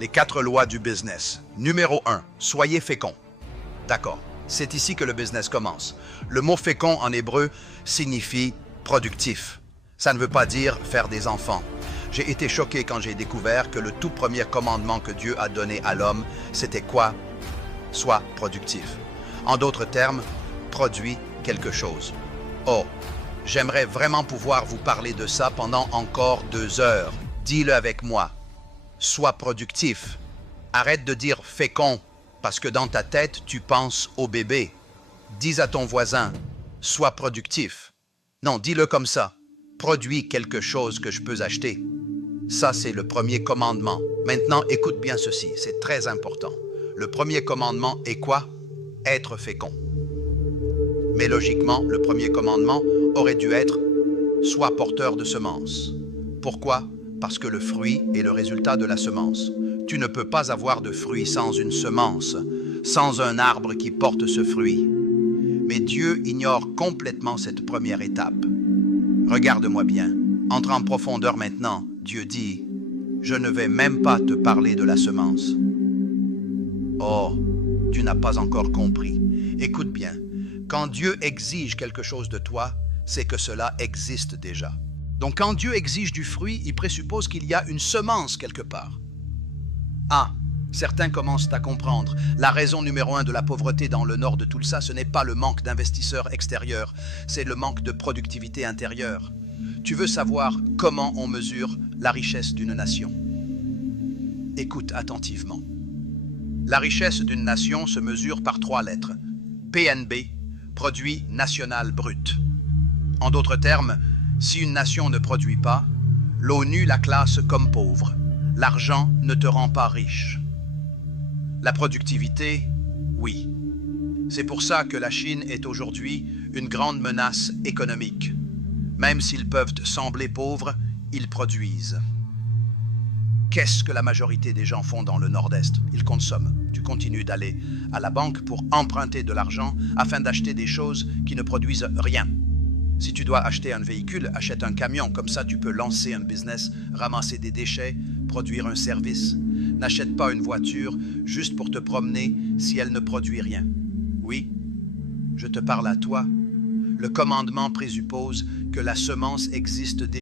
Les 4 lois du business. Numéro 1, soyez fécond. D'accord, c'est ici que le business commence. Le mot fécond en hébreu signifie productif. Ça ne veut pas dire faire des enfants. J'ai été choqué quand j'ai découvert que le tout premier commandement que Dieu a donné à l'homme, c'était quoi? Sois productif. En d'autres termes, produis quelque chose. Oh, j'aimerais vraiment pouvoir vous parler de ça pendant encore 2 heures. Dis-le avec moi. Sois productif. Arrête de dire fécond, parce que dans ta tête, tu penses au bébé. Dis à ton voisin, sois productif. Non, dis-le comme ça. Produis quelque chose que je peux acheter. Ça, c'est le premier commandement. Maintenant, écoute bien ceci, c'est très important. Le premier commandement est quoi? Être fécond. Mais logiquement, le premier commandement aurait dû être « Sois porteur de semences ». Pourquoi? Parce que le fruit est le résultat de la semence. Tu ne peux pas avoir de fruit sans une semence, sans un arbre qui porte ce fruit. Mais Dieu ignore complètement cette première étape. Regarde-moi bien. Entre en profondeur maintenant. Dieu dit « Je ne vais même pas te parler de la semence ». Oh, tu n'as pas encore compris. Écoute bien. Quand Dieu exige quelque chose de toi, c'est que cela existe déjà. Donc quand Dieu exige du fruit, il présuppose qu'il y a une semence quelque part. Ah, certains commencent à comprendre. La raison numéro 1 de la pauvreté dans le nord de Tulsa, ce n'est pas le manque d'investisseurs extérieurs, c'est le manque de productivité intérieure. Tu veux savoir comment on mesure la richesse d'une nation? Écoute attentivement. La richesse d'une nation se mesure par 3 lettres. PNB, Produit national brut. En d'autres termes, si une nation ne produit pas, l'ONU la classe comme pauvre. L'argent ne te rend pas riche. La productivité, oui. C'est pour ça que la Chine est aujourd'hui une grande menace économique. Même s'ils peuvent sembler pauvres, ils produisent. Qu'est-ce que la majorité des gens font dans le Nord-Est? Ils consomment. Tu continues d'aller à la banque pour emprunter de l'argent afin d'acheter des choses qui ne produisent rien. Si tu dois acheter un véhicule, achète un camion. Comme ça, tu peux lancer un business, ramasser des déchets, produire un service. N'achète pas une voiture juste pour te promener si elle ne produit rien. Oui, je te parle à toi. Le commandement présuppose que la semence existe déjà.